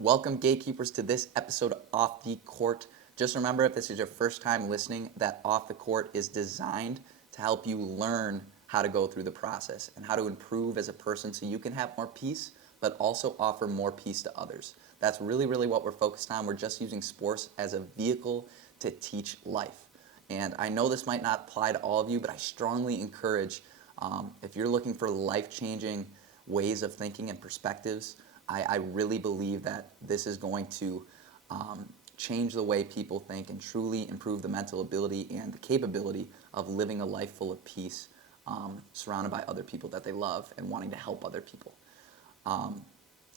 Welcome, gatekeepers, to this episode of Off the Court. Just remember, if this is your first time listening, that Off the Court is designed to help you learn how to go through the process and how to improve as a person so you can have more peace, but also offer more peace to others. That's really what we're focused on. We're just using sports as a vehicle to teach life. And I know this might not apply to all of you, but I strongly encourage, if you're looking for life-changing ways of thinking and perspectives, I really believe that this is going to change the way people think and truly improve the mental ability and the capability of living a life full of peace, surrounded by other people that they love and wanting to help other people.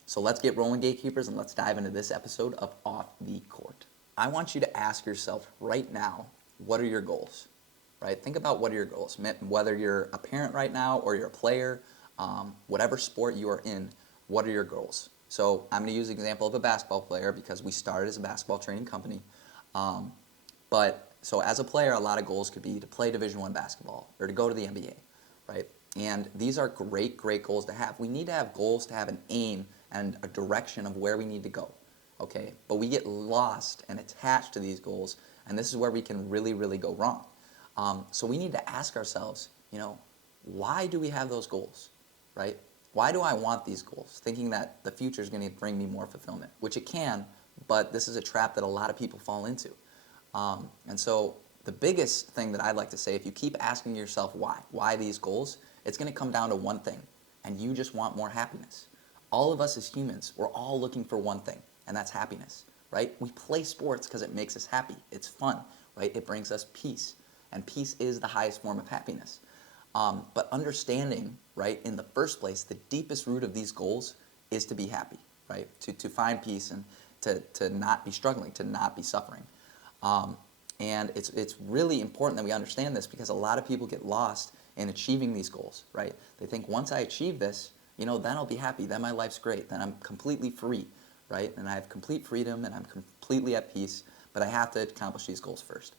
So let's get rolling, gatekeepers, and let's dive into this episode of Off the Court. I want you to ask yourself right now, what are your goals? Right? Think about what are your goals. Whether you're a parent right now or you're a player, whatever sport you are in, what are your goals? So I'm going to use the example of a basketball player because we started as a basketball training company. So as a player, a lot of goals could be to play Division I basketball or to go to the NBA, right? And these are great goals to have. We need to have goals to have an aim and a direction of where we need to go, okay? But we get lost and attached to these goals, and this is where we can really go wrong. So we need to ask ourselves, why do we have those goals, right? Why do I want these goals? Thinking that the future is going to bring me more fulfillment, which it can, but this is a trap that a lot of people fall into. And so the biggest thing that I'd like to say, if you keep asking yourself why these goals, it's going to come down to one thing, and you just want more happiness. All of us as humans, we're all looking for one thing, and that's happiness, right? We play sports because it makes us happy. It's fun, right? It brings us peace, and peace is the highest form of happiness. But understanding, right, in the first place, the deepest root of these goals is to be happy, right? To find peace and to not be struggling, to not be suffering. And it's really important that we understand this because a lot of people get lost in achieving these goals, right? They think once I achieve this, then I'll be happy, then my life's great, then I'm completely free, right? And I have complete freedom and I'm completely at peace, but I have to accomplish these goals first.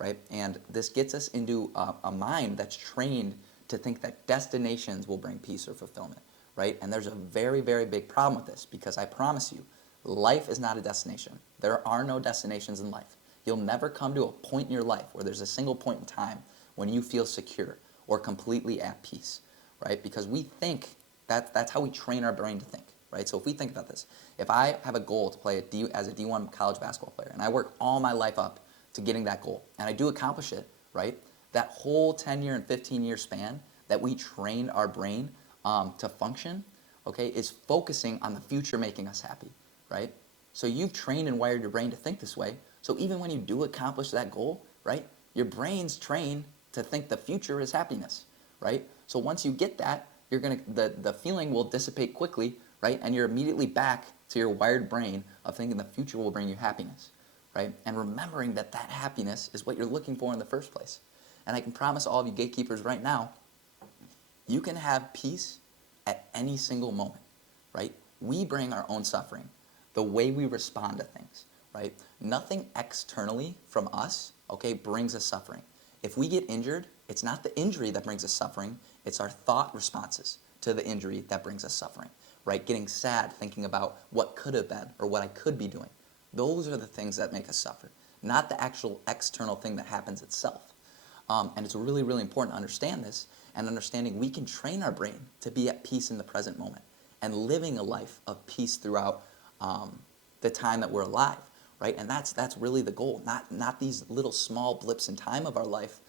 Right? And this gets us into a mind that's trained to think that destinations will bring peace or fulfillment, right? And there's a very big problem with this because I promise you, life is not a destination. There are no destinations in life. You'll never come to a point in your life where there's a single point in time when you feel secure or completely at peace, right? Because we think that's how we train our brain to think, right? So if we think about this, if I have a goal to play as a D1 college basketball player and I work all my life up to getting that goal, and I do accomplish it, right? That whole 10-year and 15-year span that we trained our brain to function, okay, is focusing on the future making us happy, right? So you've trained and wired your brain to think this way, so even when you do accomplish that goal, right, your brain's trained to think the future is happiness, right? So once you get that, the feeling will dissipate quickly, right, and you're immediately back to your wired brain of thinking the future will bring you happiness. Right? And remembering that happiness is what you're looking for in the first place. And I can promise all of you gatekeepers right now, you can have peace at any single moment, right? We bring our own suffering, the way we respond to things, right? Nothing externally from us, okay, brings us suffering. If we get injured, it's not the injury that brings us suffering, it's our thought responses to the injury that brings us suffering, right? Getting sad, thinking about what could have been or what I could be doing. Those are the things that make us suffer, not the actual external thing that happens itself. And it's really important to understand this and understanding we can train our brain to be at peace in the present moment and living a life of peace throughout the time that we're alive, right? And that's really the goal, not these little small blips in time of our life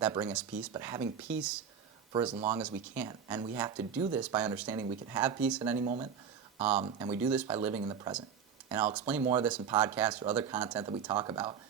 that bring us peace, but having peace for as long as we can. And we have to do this by understanding we can have peace at any moment, and we do this by living in the present. And I'll explain more of this in podcasts or other content that we talk about.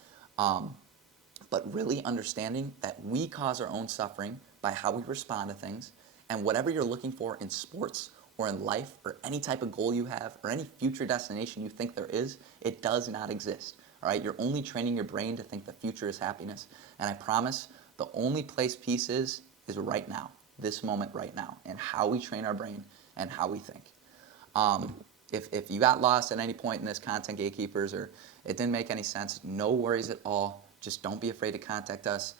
But really understanding that we cause our own suffering by how we respond to things. And whatever you're looking for in sports or in life or any type of goal you have or any future destination you think there is, it does not exist. All right? You're only training your brain to think the future is happiness. And I promise the only place peace is right now, this moment right now, and how we train our brain and how we think. If you got lost at any point in this content, gatekeepers, or it didn't make any sense, no worries at all. Just don't be afraid to contact us.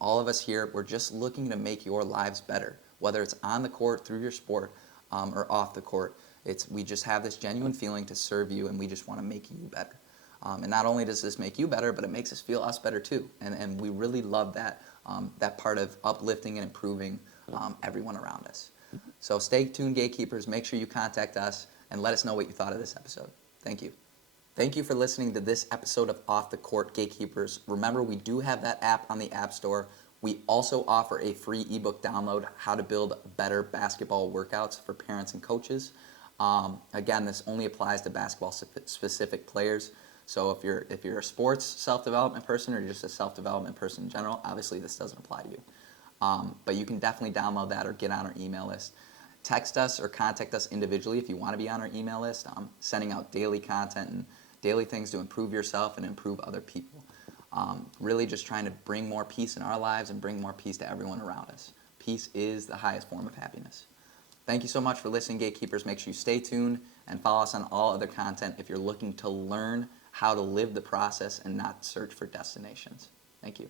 All of us here, we're just looking to make your lives better, whether it's on the court, through your sport, or off the court. We just have this genuine feeling to serve you, and we just want to make you better. And not only does this make you better, but it makes us better too. And we really love that, that part of uplifting and improving everyone around us. So stay tuned, Gatekeepers. Make sure you contact us and let us know what you thought of this episode. Thank you. Thank you for listening to this episode of Off the Court, Gatekeepers. Remember, we do have that app on the App Store. We also offer a free ebook download, How to Build Better Basketball Workouts for Parents and Coaches. Again, this only applies to basketball-specific players. So if you're a sports self-development person or you're just a self-development person in general, obviously this doesn't apply to you. But you can definitely download that or get on our email list. Text us or contact us individually if you want to be on our email list. Sending out daily content and daily things to improve yourself and improve other people. Really just trying to bring more peace in our lives and bring more peace to everyone around us. Peace is the highest form of happiness. Thank you so much for listening, Gatekeepers. Make sure you stay tuned and follow us on all other content if you're looking to learn how to live the process and not search for destinations. Thank you.